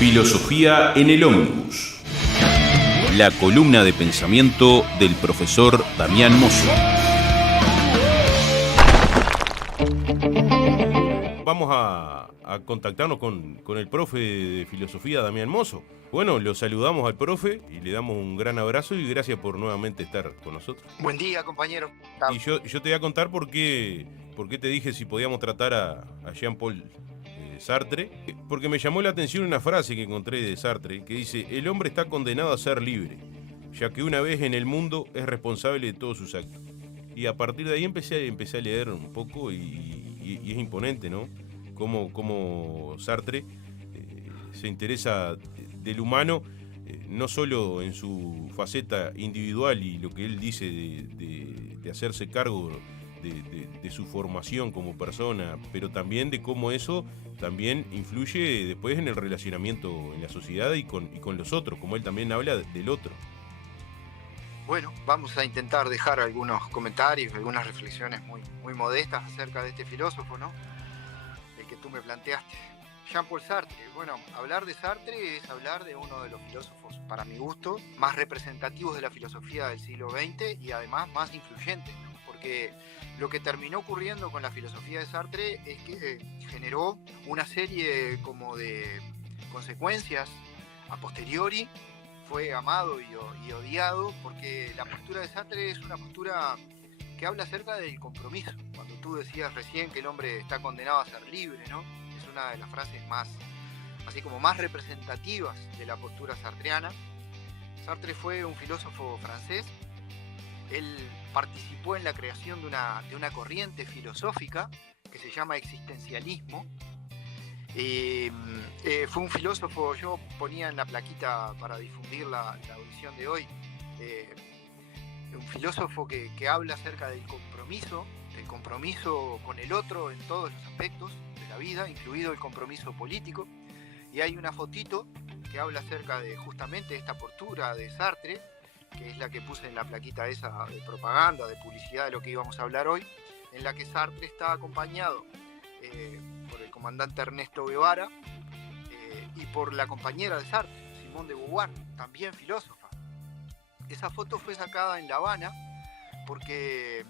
Filosofía en el Ómnibus. La columna de pensamiento del profesor Damián Mosso. Vamos a contactarnos con el profe de filosofía, Damián Mosso. Bueno, lo saludamos al profe y le damos un gran abrazo y gracias por nuevamente estar con nosotros. Buen día, compañero. Y yo te voy a contar por qué te dije si podíamos tratar a Jean-Paul Sartre, porque me llamó la atención una frase que encontré de Sartre que dice: el hombre está condenado a ser libre, ya que una vez en el mundo es responsable de todos sus actos. Y a partir de ahí empecé a leer un poco y es imponente, ¿no? Cómo Sartre se interesa del humano, no solo en su faceta individual y lo que él dice de hacerse cargo de su formación como persona, pero también de cómo eso también influye después en el relacionamiento en la sociedad y con los otros, como él también habla del otro. Bueno, vamos a intentar dejar algunos comentarios, algunas reflexiones muy modestas acerca de este filósofo, ¿no? El que tú me planteaste. Jean-Paul Sartre. Bueno, hablar de Sartre es hablar de uno de los filósofos, para mi gusto, más representativos de la filosofía del siglo XX y además más influyentes, ¿no? Porque lo que terminó ocurriendo con la filosofía de Sartre es que generó una serie como de consecuencias a posteriori. Fue amado y odiado porque la postura de Sartre es una postura que habla acerca del compromiso. Cuando tú decías recién que el hombre está condenado a ser libre, ¿no? Es una de las frases más representativas de la postura sartreana. Sartre fue un filósofo francés. Él participó en la creación de una corriente filosófica que se llama existencialismo. Fue un filósofo, yo ponía en la plaquita para difundir la audición de hoy, un filósofo que habla acerca del compromiso con el otro en todos los aspectos de la vida, incluido el compromiso político. Y hay una fotito que habla acerca de justamente esta postura de Sartre, que es la que puse en la plaquita esa de propaganda, de publicidad de lo que íbamos a hablar hoy, en la que Sartre está acompañado por el comandante Ernesto Guevara y por la compañera de Sartre, Simone de Beauvoir, también filósofa. Esa foto fue sacada en La Habana porque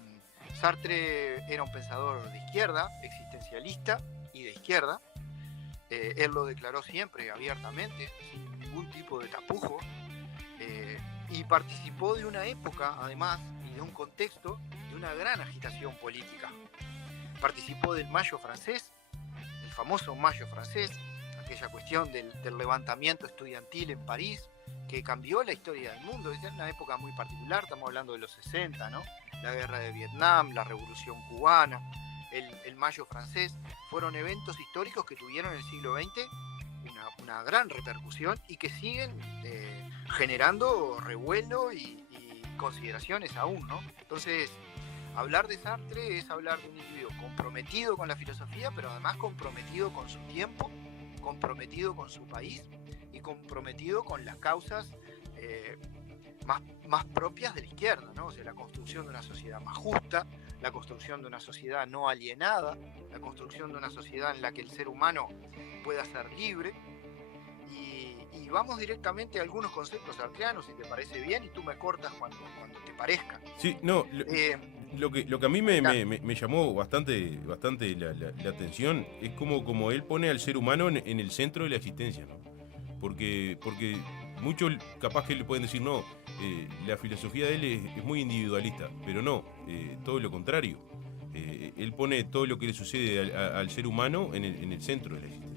Sartre era un pensador de izquierda, existencialista y de izquierda. Él lo declaró siempre abiertamente, sin ningún tipo de tapujo, y participó de una época, además, y de un contexto de una gran agitación política. Participó del Mayo francés, el famoso Mayo francés, aquella cuestión del levantamiento estudiantil en París, que cambió la historia del mundo. Es una época muy particular, estamos hablando de los 60, ¿no? La guerra de Vietnam, la revolución cubana, el Mayo francés, fueron eventos históricos que tuvieron en el siglo XX una gran repercusión y que siguen generando revuelo y consideraciones aún, ¿no? Entonces, hablar de Sartre es hablar de un individuo comprometido con la filosofía, pero además comprometido con su tiempo, comprometido con su país y comprometido con las causas más propias de la izquierda, ¿no? O sea, la construcción de una sociedad más justa, la construcción de una sociedad no alienada, la construcción de una sociedad en la que el ser humano pueda ser libre. Y vamos directamente a algunos conceptos sartreanos, si te parece bien, y tú me cortas cuando te parezca. Sí, no, lo que a mí me llamó bastante la atención es como él pone al ser humano en el centro de la existencia, ¿no? Porque muchos capaz que le pueden decir, no, la filosofía de él es muy individualista, pero no, todo lo contrario. Él pone todo lo que le sucede al ser humano en el centro de la existencia.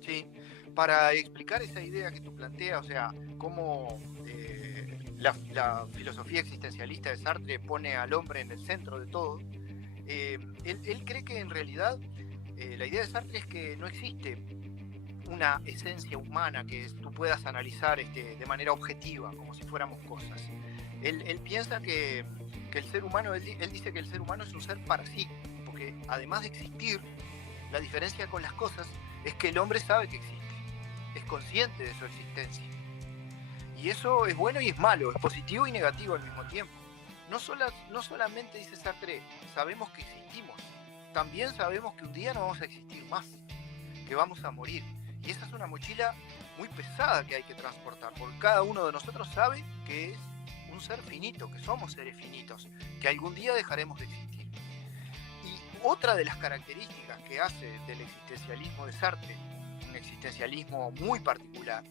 Sí, para explicar esa idea que tú planteas, o sea, cómo la filosofía existencialista de Sartre pone al hombre en el centro de todo, él cree que en realidad la idea de Sartre es que no existe una esencia humana que tú puedas analizar de manera objetiva, como si fuéramos cosas. Él piensa que el ser humano, él dice que el ser humano es un ser para sí, porque además de existir, la diferencia con las cosas es que el hombre sabe que existe, es consciente de su existencia. Y eso es bueno y es malo, es positivo y negativo al mismo tiempo. No solamente, dice Sartre, sabemos que existimos, también sabemos que un día no vamos a existir más, que vamos a morir. Y esa es una mochila muy pesada que hay que transportar, porque cada uno de nosotros sabe que es un ser finito, que somos seres finitos, que algún día dejaremos de existir. Y otra de las características que hace del existencialismo de Sartre, un existencialismo muy particular,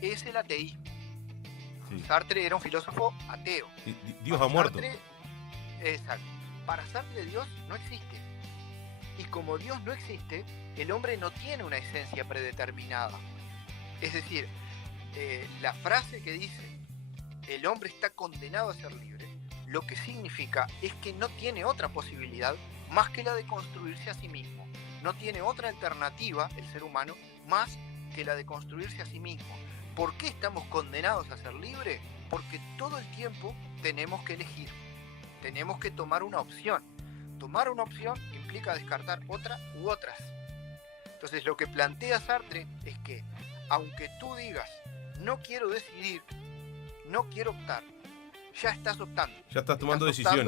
es el ateísmo. Sí. Sartre era un filósofo ateo. Dios ha muerto. Exacto. Para Sartre Dios no existe. Y como Dios no existe, el hombre no tiene una esencia predeterminada. Es decir, la frase que dice el hombre está condenado a ser libre, lo que significa es que no tiene otra posibilidad más que la de construirse a sí mismo. No tiene otra alternativa, el ser humano, más que la de construirse a sí mismo. ¿Por qué estamos condenados a ser libres? Porque todo el tiempo tenemos que elegir, tenemos que tomar una opción. Tomar una opción implica descartar otra u otras. Entonces lo que plantea Sartre es que, aunque tú digas, no quiero decidir, no quiero optar, ya estás optando. Ya estás tomando decisiones.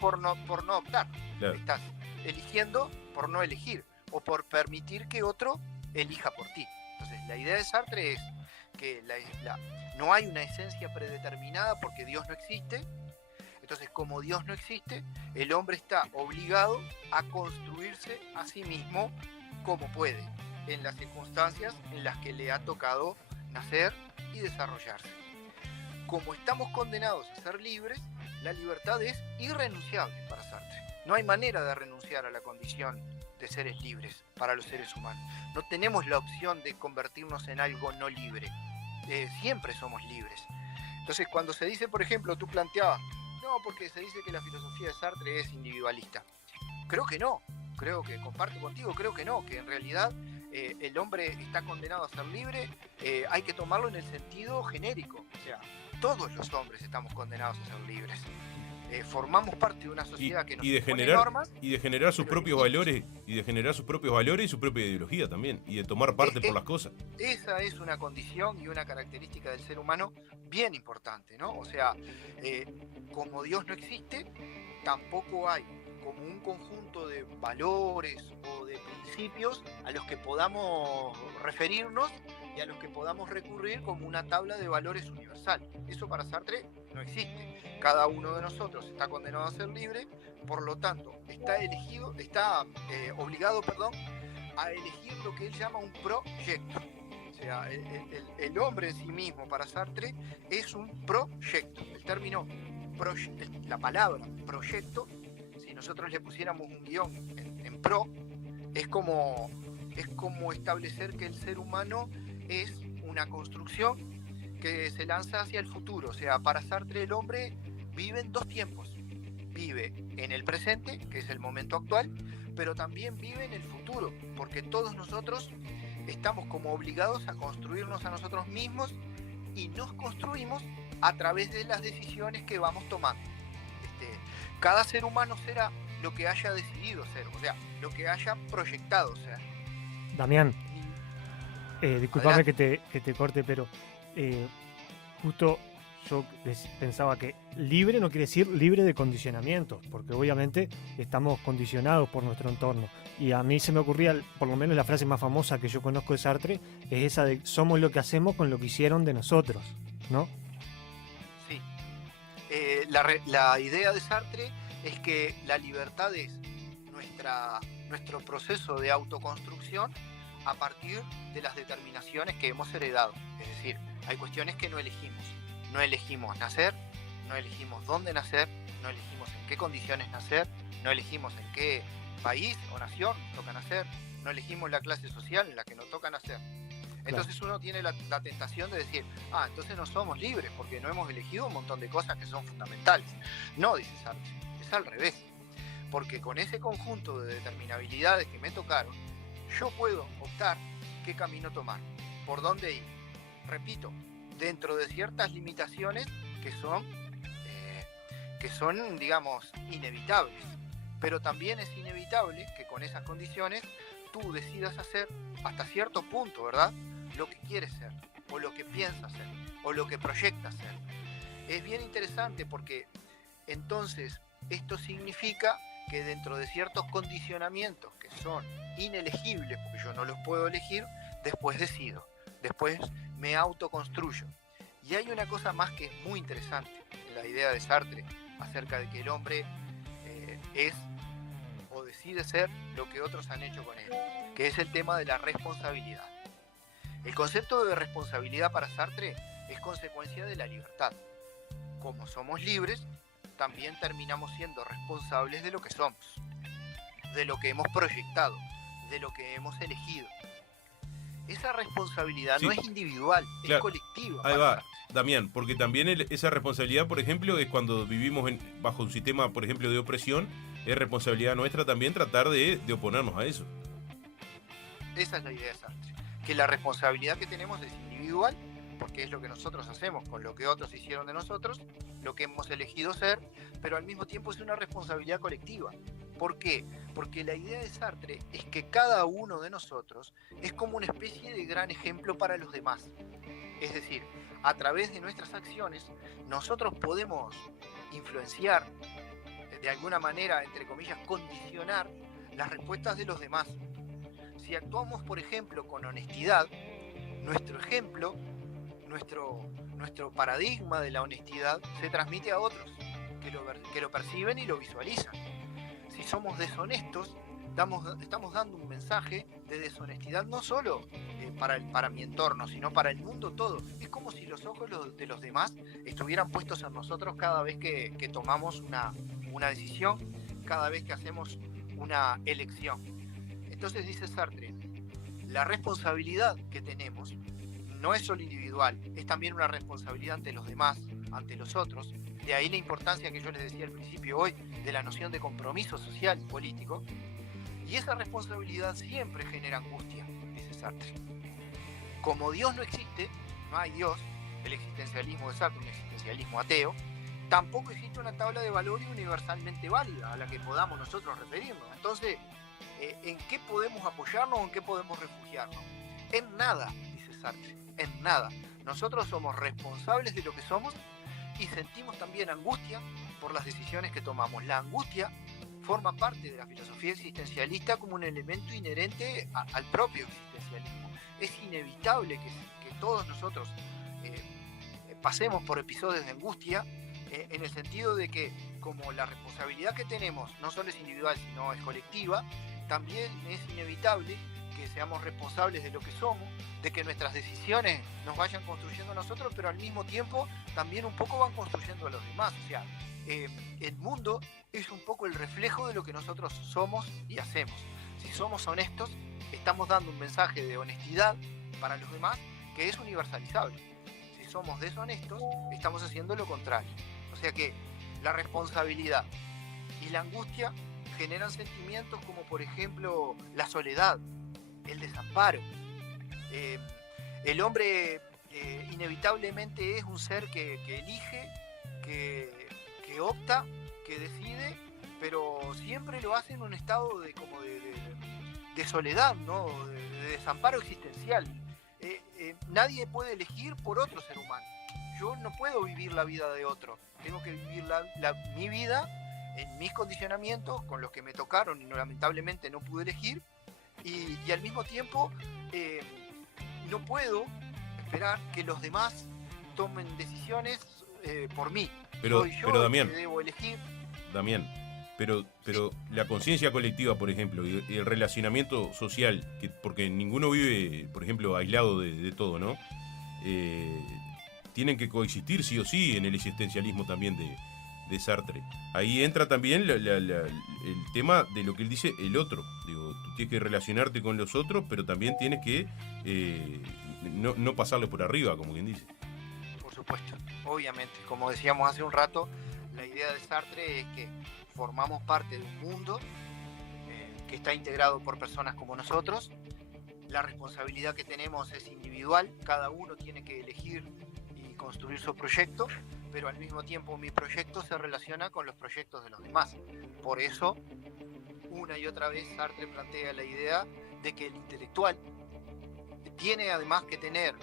Por no optar. Claro. Estás eligiendo por no elegir, o por permitir que otro elija por ti. Entonces la idea de Sartre es que no hay una esencia predeterminada porque Dios no existe. Entonces, como Dios no existe, el hombre está obligado a construirse a sí mismo como puede, en las circunstancias en las que le ha tocado nacer y desarrollarse. Como estamos condenados a ser libres, la libertad es irrenunciable para Sartre. No hay manera de renunciar a la condición de seres libres para los seres humanos. No tenemos la opción de convertirnos en algo no libre. Siempre somos libres. Entonces, cuando se dice, por ejemplo, tú planteabas, no, porque se dice que la filosofía de Sartre es individualista. Creo que no, creo que comparto contigo, creo que no, que en realidad el hombre está condenado a ser libre, hay que tomarlo en el sentido genérico, o sea, todos los hombres estamos condenados a ser libres. Formamos parte de una sociedad que nos impone normas y de generar sus propios valores y su propia ideología también, y de tomar parte por las cosas. Esa es una condición y una característica del ser humano bien importante, ¿no? O sea, como Dios no existe, tampoco hay como un conjunto de valores o de principios a los que podamos referirnos y a los que podamos recurrir como una tabla de valores universal. Eso para Sartre no existe. Cada uno de nosotros está condenado a ser libre, por lo tanto está obligado a elegir lo que él llama un proyecto. O sea, el hombre en sí mismo para Sartre es un proyecto. El término, la palabra proyecto, si nosotros le pusiéramos un guión en pro, es como establecer que el ser humano es una construcción que se lanza hacia el futuro. O sea, para Sartre el hombre vive en dos tiempos. Vive en el presente, que es el momento actual, pero también vive en el futuro, porque todos nosotros estamos como obligados a construirnos a nosotros mismos y nos construimos a través de las decisiones que vamos tomando. Cada ser humano será lo que haya decidido ser, o sea, lo que haya proyectado ser. Damián, disculpame que te corte, pero justo yo pensaba que libre no quiere decir libre de condicionamientos, porque obviamente estamos condicionados por nuestro entorno. Y a mí se me ocurría, por lo menos la frase más famosa que yo conozco de Sartre, es esa de somos lo que hacemos con lo que hicieron de nosotros, ¿no? Sí. La idea de Sartre es que la libertad es nuestro proceso de autoconstrucción a partir de las determinaciones que hemos heredado. Es decir, hay cuestiones que no elegimos. No elegimos nacer, no elegimos dónde nacer, no elegimos en qué condiciones nacer, no elegimos en qué país o nación nos toca nacer, no elegimos la clase social en la que nos toca nacer. Entonces uno tiene la tentación de decir, entonces no somos libres porque no hemos elegido un montón de cosas que son fundamentales. No, dice Sartre, es al revés. Porque con ese conjunto de determinabilidades que me tocaron, yo puedo optar qué camino tomar, por dónde ir. Repito, dentro de ciertas limitaciones que son, digamos, inevitables. Pero también es inevitable que con esas condiciones tú decidas hacer, hasta cierto punto, ¿verdad?, lo que quieres ser, o lo que piensas ser, o lo que proyectas ser. Es bien interesante porque entonces esto significa que dentro de ciertos condicionamientos que son inelegibles, porque yo no los puedo elegir, después decido, después me autoconstruyo. Y hay una cosa más que es muy interesante, la idea de Sartre acerca de que el hombre es o decide ser lo que otros han hecho con él, que es el tema de la responsabilidad. El concepto de responsabilidad para Sartre es consecuencia de la libertad. Como somos libres, también terminamos siendo responsables de lo que somos, de lo que hemos proyectado, de lo que hemos elegido. Esa responsabilidad no es individual, claro, es colectiva. Ahí va, Damián, porque también esa responsabilidad, por ejemplo, es cuando vivimos bajo un sistema, por ejemplo, de opresión, es responsabilidad nuestra también tratar de oponernos a eso. Esa es la idea de Sartre, que la responsabilidad que tenemos es individual, porque es lo que nosotros hacemos con lo que otros hicieron de nosotros, lo que hemos elegido ser, pero al mismo tiempo es una responsabilidad colectiva. ¿Por qué? Porque la idea de Sartre es que cada uno de nosotros es como una especie de gran ejemplo para los demás. Es decir, a través de nuestras acciones, nosotros podemos influenciar, de alguna manera, entre comillas, condicionar las respuestas de los demás. Si actuamos, por ejemplo, con honestidad, nuestro ejemplo, nuestro paradigma de la honestidad se transmite a otros, que lo perciben y lo visualizan. Si somos deshonestos, estamos dando un mensaje de deshonestidad no solo para mi entorno, sino para el mundo todo. Es como si los ojos de los demás estuvieran puestos en nosotros cada vez que tomamos una decisión, cada vez que hacemos una elección. Entonces dice Sartre, la responsabilidad que tenemos no es solo individual, es también una responsabilidad ante los demás, ante los otros. De ahí la importancia que yo les decía al principio hoy de la noción de compromiso social y político. Y esa responsabilidad siempre genera angustia, dice Sartre. Como Dios no existe, no hay Dios, el existencialismo de Sartre, un existencialismo ateo, tampoco existe una tabla de valores universalmente válida a la que podamos nosotros referirnos. Entonces, ¿en qué podemos apoyarnos o en qué podemos refugiarnos? En nada, dice Sartre, en nada. Nosotros somos responsables de lo que somos y sentimos también angustia por las decisiones que tomamos. La angustia forma parte de la filosofía existencialista como un elemento inherente al propio existencialismo. Es inevitable que todos nosotros pasemos por episodios de angustia, en el sentido de que como la responsabilidad que tenemos no solo es individual sino es colectiva, también es inevitable que seamos responsables de lo que somos, de que nuestras decisiones nos vayan construyendo a nosotros, pero al mismo tiempo también un poco van construyendo a los demás. O sea, el mundo es un poco el reflejo de lo que nosotros somos y hacemos. Si somos honestos, estamos dando un mensaje de honestidad para los demás que es universalizable. Si somos deshonestos, estamos haciendo lo contrario. O sea que la responsabilidad y la angustia generan sentimientos como, por ejemplo, la soledad, el desamparo. El hombre inevitablemente es un ser que elige, que opta, que decide, pero siempre lo hace en un estado de soledad, ¿no? De desamparo existencial. Nadie puede elegir por otro ser humano. Yo no puedo vivir la vida de otro. Tengo que vivir mi vida en mis condicionamientos, con los que me tocaron y lamentablemente no pude elegir. Y al mismo tiempo no puedo esperar que los demás tomen decisiones por mí. Soy yo pero Damián, el que debo elegir. Damián, pero la conciencia colectiva, por ejemplo, y el relacionamiento social, porque ninguno vive, por ejemplo, aislado de todo, ¿no? Tienen que coexistir sí o sí en el existencialismo también de Sartre. Ahí entra también el tema de lo que él dice, el otro. Digo, tú tienes que relacionarte con los otros, pero también tienes que no pasarle por arriba, como quien dice. Por supuesto, obviamente. Como decíamos hace un rato, la idea de Sartre es que formamos parte de un mundo que está integrado por personas como nosotros. La responsabilidad que tenemos es individual, cada uno tiene que elegir y construir su proyecto, pero al mismo tiempo mi proyecto se relaciona con los proyectos de los demás. Por eso, una y otra vez Sartre plantea la idea de que el intelectual tiene además que tener,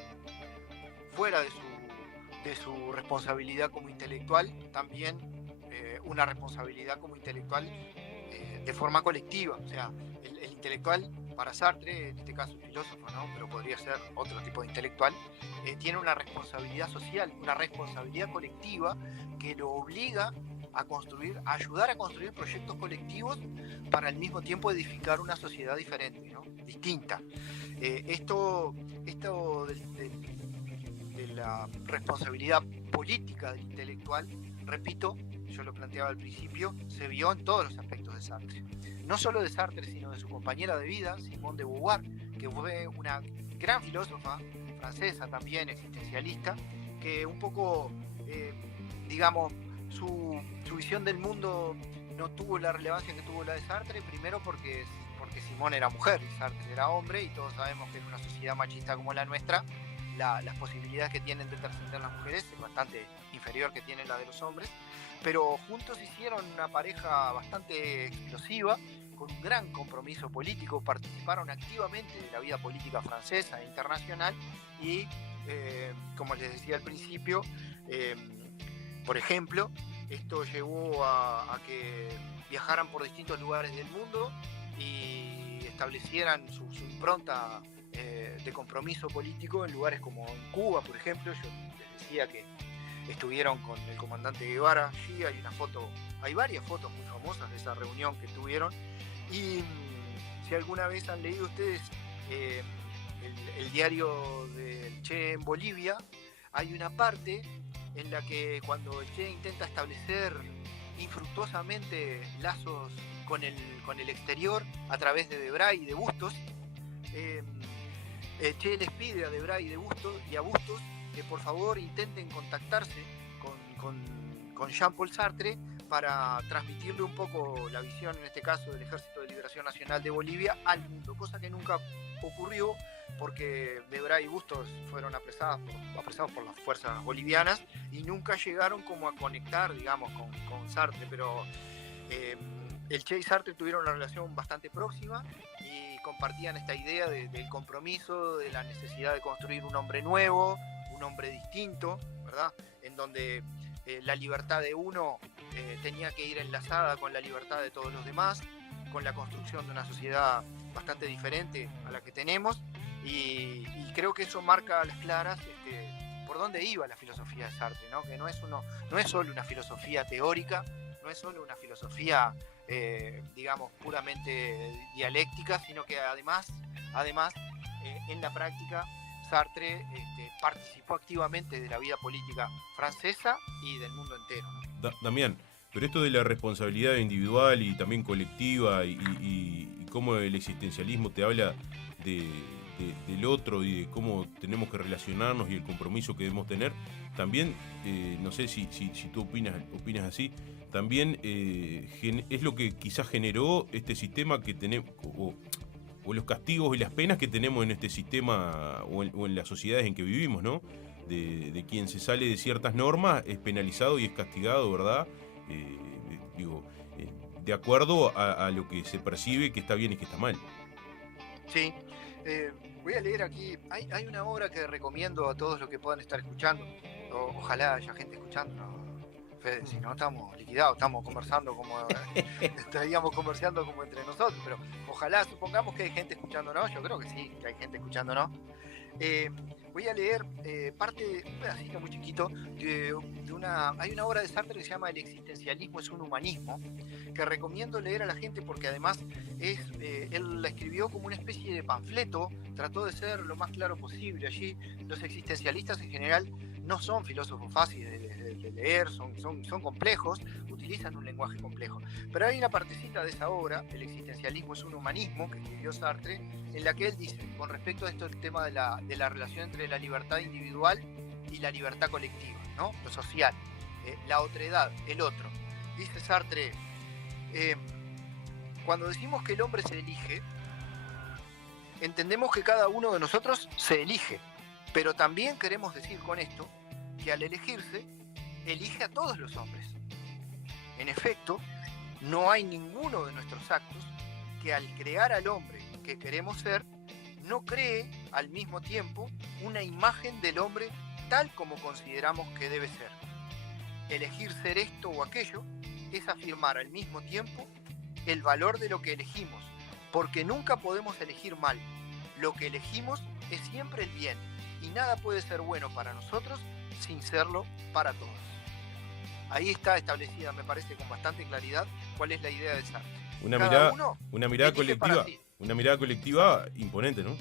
fuera de su responsabilidad como intelectual, también una responsabilidad como intelectual de forma colectiva. O sea, el intelectual para Sartre, en este caso filósofo, ¿no? Pero podría ser otro tipo de intelectual, tiene una responsabilidad social, una responsabilidad colectiva que lo obliga a construir, a ayudar a construir proyectos colectivos para al mismo tiempo edificar una sociedad diferente, ¿no? Distinta. Esto de la responsabilidad política del intelectual, repito, yo lo planteaba al principio, se vio en todos los aspectos de Sartre. No solo de Sartre, sino de su compañera de vida, Simone de Beauvoir, que fue una gran filósofa francesa también, existencialista, que un poco, digamos, su visión del mundo no tuvo la relevancia que tuvo la de Sartre, primero porque Simone era mujer y Sartre era hombre, y todos sabemos que en una sociedad machista como la nuestra, las posibilidades que tienen de trascender las mujeres es bastante inferior que tienen la de los hombres, pero juntos hicieron una pareja bastante explosiva, con un gran compromiso político, participaron activamente de la vida política francesa e internacional, y como les decía al principio, por ejemplo, esto llevó a que viajaran por distintos lugares del mundo y establecieran su impronta de compromiso político en lugares como en Cuba, por ejemplo. Yo les decía que estuvieron con el comandante Guevara allí, hay varias fotos muy famosas de esa reunión que tuvieron, y si alguna vez han leído ustedes el diario del Che en Bolivia, hay una parte en la que cuando el Che intenta establecer infructuosamente lazos con el exterior a través de Debray y de Bustos, Che les pide a Debray y a Bustos que por favor intenten contactarse con Jean-Paul Sartre para transmitirle un poco la visión, en este caso, del Ejército de Liberación Nacional de Bolivia al mundo, cosa que nunca ocurrió porque Debray y Bustos fueron apresados por las fuerzas bolivianas y nunca llegaron como a conectar, digamos, con Sartre, pero el Che y Sartre tuvieron una relación bastante próxima y compartían esta idea del compromiso, de la necesidad de construir un hombre nuevo, un hombre distinto, ¿verdad? En donde la libertad de uno tenía que ir enlazada con la libertad de todos los demás, con la construcción de una sociedad bastante diferente a la que tenemos, y creo que eso marca a las claras por dónde iba la filosofía de Sartre, ¿no? Que no es solo una filosofía teórica, no es solo una filosofía digamos puramente dialéctica, sino que además en la práctica Sartre participó activamente de la vida política francesa y del mundo entero, ¿no? Damián, pero esto de la responsabilidad individual y también colectiva y cómo el existencialismo te habla del otro y de cómo tenemos que relacionarnos y el compromiso que debemos tener, también, no sé si tú opinas así, también es lo que quizás generó este sistema que tenemos, o los castigos y las penas que tenemos en este sistema o en las sociedades en que vivimos, ¿no? De quien se sale de ciertas normas es penalizado y es castigado, ¿verdad? De acuerdo a lo que se percibe que está bien y que está mal. Sí, voy a leer aquí, hay una obra que recomiendo a todos los que puedan estar escuchando, ojalá haya gente escuchando, ¿no? Fede, si no estamos liquidados, estamos conversando estaríamos conversando como entre nosotros, pero ojalá, supongamos que hay gente escuchándonos, yo creo que sí, que hay gente escuchándonos. Voy a leer un pedacito muy chiquito hay una obra de Sartre que se llama El existencialismo es un humanismo, que recomiendo leer a la gente porque además él la escribió como una especie de panfleto, trató de ser lo más claro posible. Allí los existencialistas en general no son filósofos fáciles de leer, son complejos, utilizan un lenguaje complejo. Pero hay una partecita de esa obra, El existencialismo es un humanismo, que escribió Sartre, en la que él dice, con respecto a esto, el tema de la relación entre la libertad individual y la libertad colectiva, ¿no? Lo social, la otredad, el otro. Dice Sartre, cuando decimos que el hombre se elige, entendemos que cada uno de nosotros se elige, pero también queremos decir con esto que al elegirse, elige a todos los hombres. En efecto, no hay ninguno de nuestros actos que al crear al hombre que queremos ser, no cree al mismo tiempo una imagen del hombre tal como consideramos que debe ser. Elegir ser esto o aquello es afirmar al mismo tiempo el valor de lo que elegimos porque nunca podemos elegir mal. Lo que elegimos es siempre el bien, y nada puede ser bueno para nosotros sin serlo para todos. Ahí está establecida, me parece, con bastante claridad cuál es la idea del Sartre. Una mirada colectiva imponente, ¿no?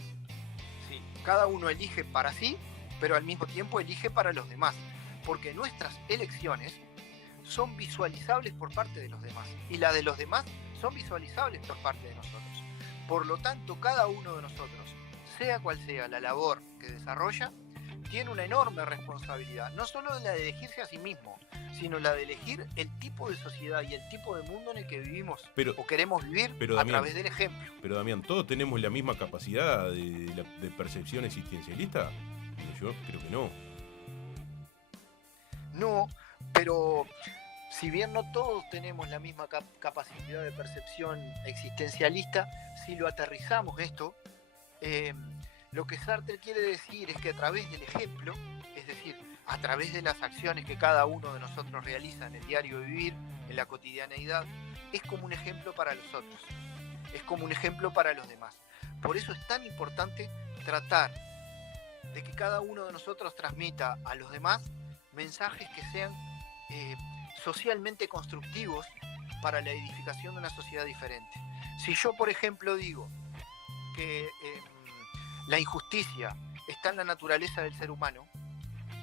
Sí, cada uno elige para sí, pero al mismo tiempo elige para los demás, porque nuestras elecciones son visualizables por parte de los demás, y las de los demás son visualizables por parte de nosotros. Por lo tanto, cada uno de nosotros, sea cual sea la labor que desarrolla, tiene una enorme responsabilidad, no solo la de elegirse a sí mismo, sino la de elegir el tipo de sociedad y el tipo de mundo en el que vivimos o queremos vivir a través del ejemplo. Pero Damián, ¿todos tenemos la misma capacidad de percepción existencialista? Yo creo que no. No, pero si bien no todos tenemos la misma capacidad de percepción existencialista, si lo aterrizamos esto, lo que Sartre quiere decir es que a través del ejemplo, es decir, a través de las acciones que cada uno de nosotros realiza en el diario vivir, en la cotidianeidad, es como un ejemplo para los otros, es como un ejemplo para los demás. Por eso es tan importante tratar de que cada uno de nosotros transmita a los demás mensajes que sean socialmente constructivos para la edificación de una sociedad diferente. Si yo, por ejemplo, digo que la injusticia está en la naturaleza del ser humano,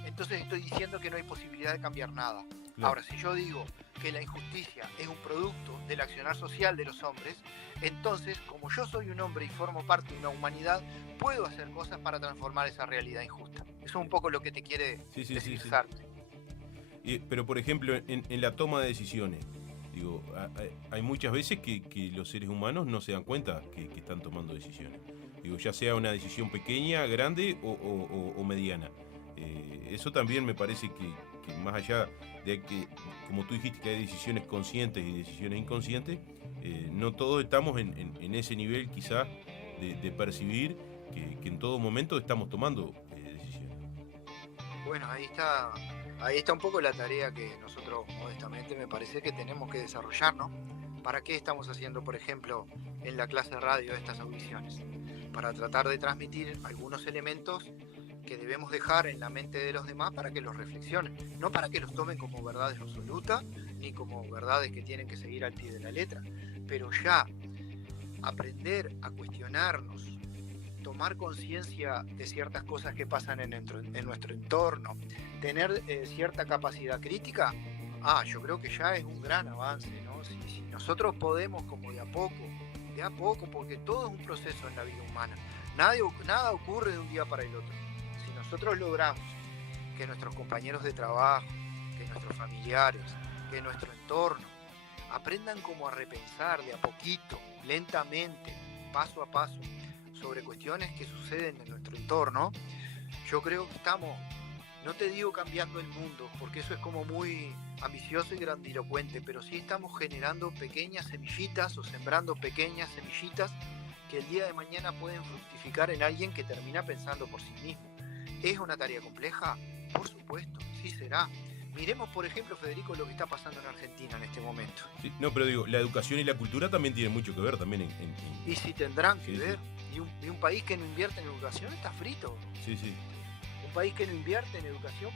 entonces estoy diciendo que no hay posibilidad de cambiar nada. Claro. Ahora, si yo digo que la injusticia es un producto del accionar social de los hombres, entonces, como yo soy un hombre y formo parte de una humanidad, puedo hacer cosas para transformar esa realidad injusta. Eso es un poco lo que te quiere decir Sartre. Pero, por ejemplo, en la toma de decisiones, digo, hay muchas veces que los seres humanos no se dan cuenta que están tomando decisiones. Digo, ya sea una decisión pequeña, grande o mediana. Eso también me parece que más allá de que, como tú dijiste, que hay decisiones conscientes y decisiones inconscientes, no todos estamos en ese nivel quizá de percibir que en todo momento estamos tomando decisiones. Bueno, ahí está un poco la tarea que nosotros modestamente me parece que tenemos que desarrollar, ¿no? ¿Para qué estamos haciendo, por ejemplo, en la clase de radio estas audiciones? Para tratar de transmitir algunos elementos que debemos dejar en la mente de los demás para que los reflexionen, no para que los tomen como verdades absolutas, ni como verdades que tienen que seguir al pie de la letra, pero ya aprender a cuestionarnos, tomar conciencia de ciertas cosas que pasan en nuestro entorno, tener cierta capacidad crítica, yo creo que ya es un gran avance, ¿no? Si nosotros podemos, como de a poco, porque todo es un proceso en la vida humana, nada ocurre de un día para el otro. Si nosotros logramos que nuestros compañeros de trabajo, que nuestros familiares, que nuestro entorno aprendan como a repensar de a poquito, lentamente, paso a paso, sobre cuestiones que suceden en nuestro entorno, yo creo que estamos, no te digo cambiando el mundo, porque eso es como muy ambicioso y grandilocuente, pero sí estamos generando pequeñas semillitas o sembrando pequeñas semillitas que el día de mañana pueden fructificar en alguien que termina pensando por sí mismo. ¿Es una tarea compleja? Por supuesto, sí será. Miremos, por ejemplo, Federico, lo que está pasando en Argentina en este momento. Sí, no, pero digo, la educación y la cultura también tienen mucho que ver también Y si tendrán que ver. Sí. Y un país que no invierte en educación está frito. Sí. Un país que no invierte en educación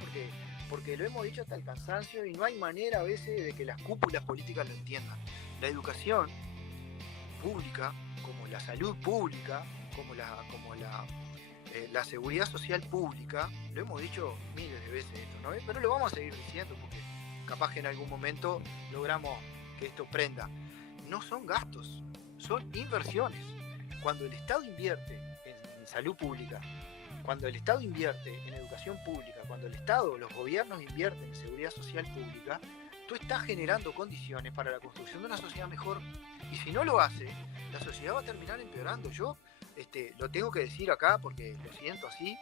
porque lo hemos dicho hasta el cansancio y no hay manera a veces de que las cúpulas políticas lo entiendan. La educación pública, como la salud pública, como la seguridad social pública, lo hemos dicho miles de veces esto, ¿no? Pero lo vamos a seguir diciendo porque capaz que en algún momento logramos que esto prenda. No son gastos, son inversiones. Cuando el Estado invierte en salud pública, cuando el Estado invierte en educación pública, cuando el Estado, los gobiernos invierten en seguridad social pública, tú estás generando condiciones para la construcción de una sociedad mejor. Y si no lo hace, la sociedad va a terminar empeorando. Yo lo tengo que decir acá porque lo siento así.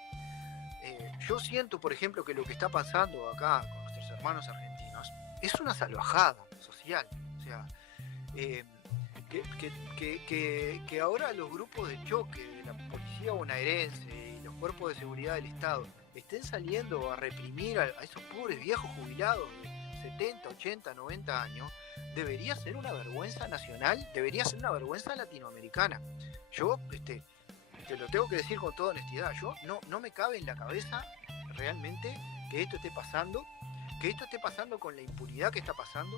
Yo siento, por ejemplo, que lo que está pasando acá con nuestros hermanos argentinos es una salvajada social. O sea, que ahora los grupos de choque de la policía bonaerense y los cuerpos de seguridad del Estado estén saliendo a reprimir a esos pobres viejos jubilados de 70, 80, 90 años, debería ser una vergüenza nacional, debería ser una vergüenza latinoamericana. Yo te lo tengo que decir con toda honestidad, yo no me cabe en la cabeza realmente que esto esté pasando con la impunidad que está pasando,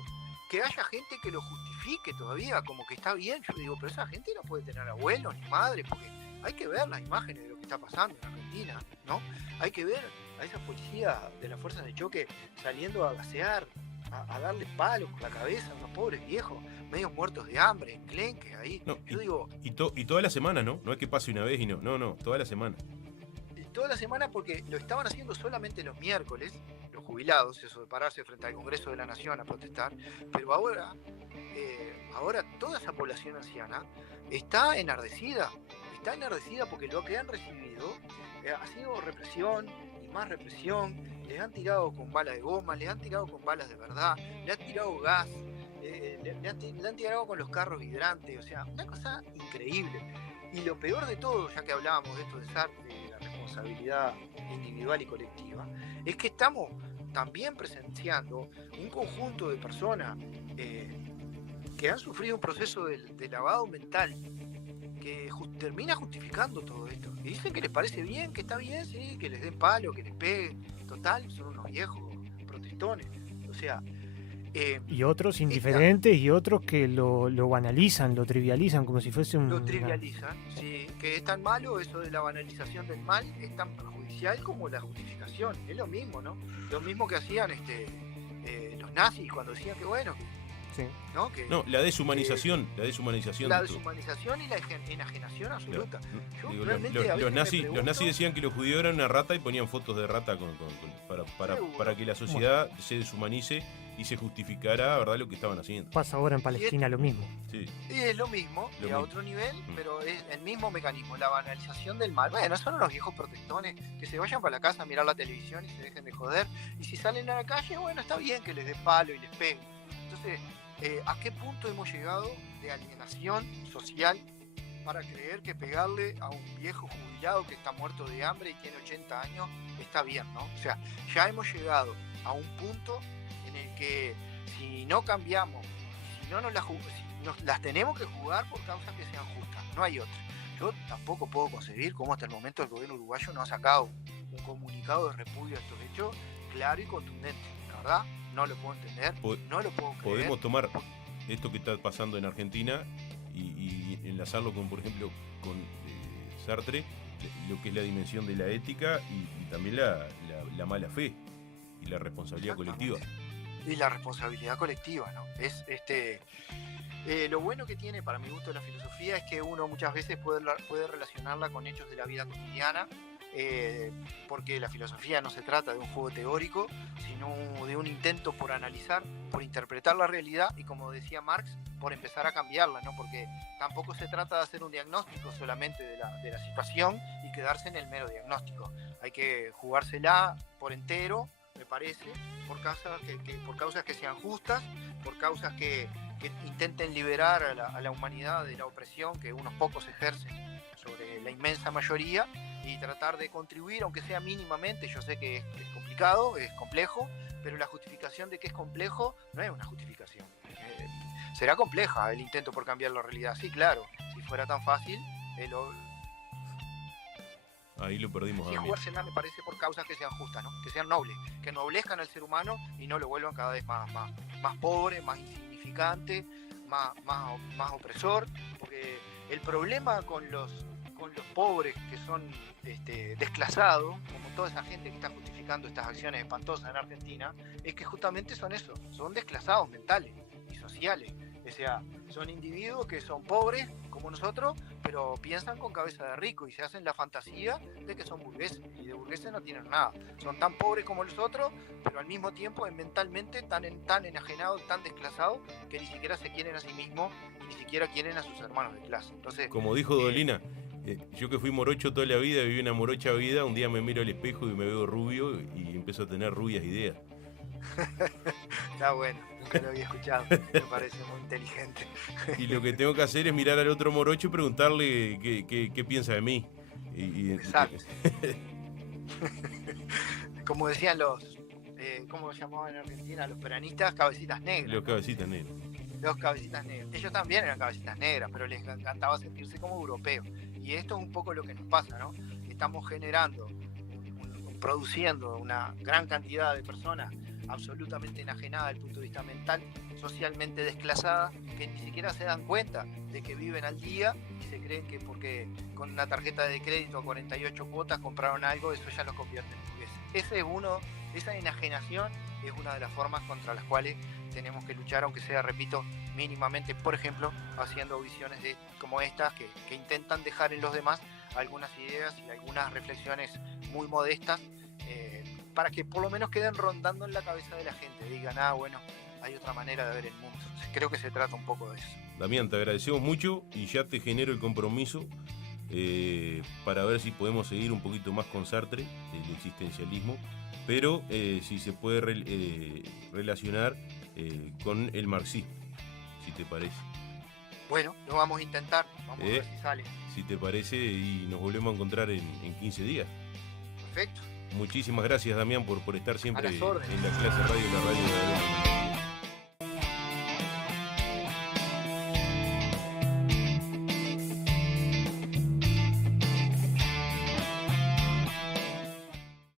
que haya gente que lo justifique todavía, como que está bien. Yo digo, pero esa gente no puede tener abuelos ni madres, porque hay que ver las imágenes de lo que está pasando en Argentina, ¿no? Hay que ver a esa policía de las fuerzas de choque saliendo a gasear, a darle palos por la cabeza a unos pobres viejos, medios muertos de hambre, enclenques ahí. No, yo digo... Y toda la semana, ¿no? No es que pase una vez y no, toda la semana. Toda la semana, porque lo estaban haciendo solamente los miércoles, los jubilados, eso de pararse frente al Congreso de la Nación a protestar, pero ahora toda esa población anciana está enardecida porque lo que han recibido ha sido represión y más represión. Les han tirado con balas de goma, les han tirado con balas de verdad, le han tirado gas, le han tirado con los carros hidrantes, o sea, una cosa increíble. Y lo peor de todo, ya que hablábamos de esto de Sartre, de la responsabilidad individual y colectiva, es que estamos también presenciando un conjunto de personas que han sufrido un proceso de lavado mental que termina justificando todo esto. Y dicen que les parece bien, que está bien, sí, que les den palo, que les peguen. Total, son unos viejos protestones. O sea... y otros indiferentes y otros que lo banalizan, lo trivializan como si fuese un... Lo trivializan, sí, que es tan malo eso de la banalización del mal, es tan perjudicial como la justificación. Es lo mismo, ¿no? Lo mismo que hacían los nazis cuando decían que bueno... Sí. ¿No? La deshumanización. La deshumanización y la enajenación absoluta. Digo, los nazis decían que los judíos eran una rata y ponían fotos de rata para que la sociedad se deshumanice y se justificara, ¿verdad?, lo que estaban haciendo. Pasa ahora en Palestina lo mismo. Sí. Y es lo mismo, a otro nivel, pero es el mismo mecanismo, la banalización del mal. Bueno, son unos viejos protestones que se vayan para la casa a mirar la televisión y se dejen de joder. Y si salen a la calle, bueno, está bien que les dé palo y les peguen. Entonces, ¿a qué punto hemos llegado de alienación social para creer que pegarle a un viejo jubilado que está muerto de hambre y tiene 80 años está bien, ¿no? O sea, ya hemos llegado a un punto en el que si no cambiamos, si nos las tenemos que jugar por causas que sean justas, no hay otra. Yo tampoco puedo concebir cómo hasta el momento el gobierno uruguayo no ha sacado un comunicado de repudio a estos hechos claro y contundente, la verdad. No lo puedo entender, no lo puedo creer. Podemos tomar esto que está pasando en Argentina y enlazarlo con, por ejemplo, con Sartre, lo que es la dimensión de la ética y también la mala fe y la responsabilidad colectiva. Y la responsabilidad colectiva, ¿no? Es lo bueno que tiene, para mi gusto, la filosofía es que uno muchas veces puede relacionarla con hechos de la vida cotidiana. Porque la filosofía no se trata de un juego teórico, sino de un intento por analizar, por interpretar la realidad y, como decía Marx, por empezar a cambiarla, ¿no? Porque tampoco se trata de hacer un diagnóstico solamente de la situación y quedarse en el mero diagnóstico. Hay que jugársela por entero, me parece, por causas que sean justas, por causas que intenten liberar a la humanidad de la opresión que unos pocos ejercen sobre la inmensa mayoría, y tratar de contribuir, aunque sea mínimamente. Yo sé que es complicado, es complejo, pero la justificación de que es complejo no es una justificación. Será compleja el intento por cambiar la realidad, sí, claro. Si fuera tan fácil, ahí lo perdimos. Sí, jugársela me parece por causas que sean justas, ¿no? Que sean nobles, que noblezcan al ser humano y no lo vuelvan cada vez más pobre, más insignificante, más opresor, porque el problema con los pobres que son desclasados, como toda esa gente que está justificando estas acciones espantosas en Argentina, es que justamente son eso, son desclasados mentales y sociales. O sea, son individuos que son pobres como nosotros, pero piensan con cabeza de rico y se hacen la fantasía de que son burgueses, y de burgueses no tienen nada. Son tan pobres como nosotros, pero al mismo tiempo mentalmente tan enajenados, tan desclasados, que ni siquiera se quieren a sí mismos y ni siquiera quieren a sus hermanos de clase. Entonces, como dijo Dolina, yo que fui morocho toda la vida, viví una morocha vida, un día me miro al espejo y me veo rubio y empiezo a tener rubias ideas. Está bueno, nunca lo había escuchado, me parece muy inteligente. Y lo que tengo que hacer es mirar al otro morocho y preguntarle qué piensa de mí. Exacto. Como decían los ¿cómo se llamaban en Argentina? Los peronistas, cabecitas negras. Los cabecitas negras. Los cabecitas negras. Ellos también eran cabecitas negras, pero les encantaba sentirse como europeos. Y esto es un poco lo que nos pasa, ¿no? Estamos generando, produciendo una gran cantidad de personas absolutamente enajenadas desde el punto de vista mental, socialmente desclasadas, que ni siquiera se dan cuenta de que viven al día y se creen que porque con una tarjeta de crédito a 48 cuotas compraron algo, eso ya los convierte en burgueses. Esa enajenación es una de las formas contra las cuales tenemos que luchar, aunque sea, repito, mínimamente, por ejemplo, haciendo visiones como estas que intentan dejar en los demás algunas ideas y algunas reflexiones muy modestas, para que por lo menos queden rondando en la cabeza de la gente, digan, bueno, hay otra manera de ver el mundo. Entonces, creo que se trata un poco de eso. Damián, te agradecemos mucho y ya te genero el compromiso para ver si podemos seguir un poquito más con Sartre, el existencialismo, pero si se puede relacionar con el marxismo, si te parece. Bueno, lo vamos a intentar, vamos a ver si sale. Si te parece, y nos volvemos a encontrar en 15 días. Perfecto. Muchísimas gracias, Damián, por estar siempre en la órdenes. clase radio y la radio de Adrián.